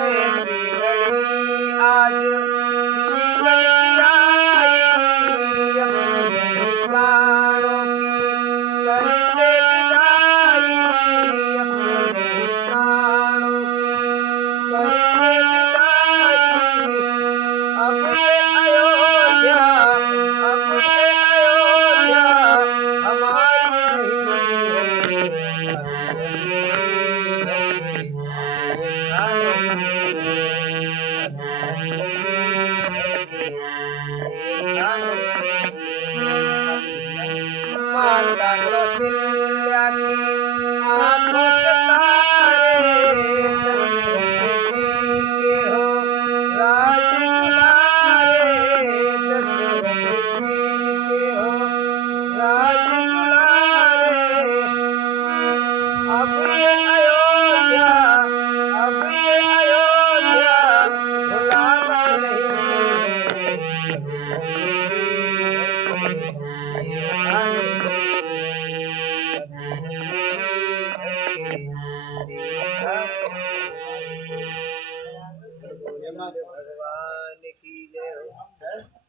ऐसी घड़ी आज जीवन की आई, अपने प्राणों की करते विदाई, अपने प्राणों की करते विदाई। अब ये अयोध्या, अब ये अयोध्या हमारी नहीं माता कौशल्या की आंखों के तारे, दशरथ जी के हो राज दुलारे, दशरथ जी के हो राज दुलारे। अब ये अयोध्या, अब ये अयोध्या भुलाना नहीं। भगवान की जय हो।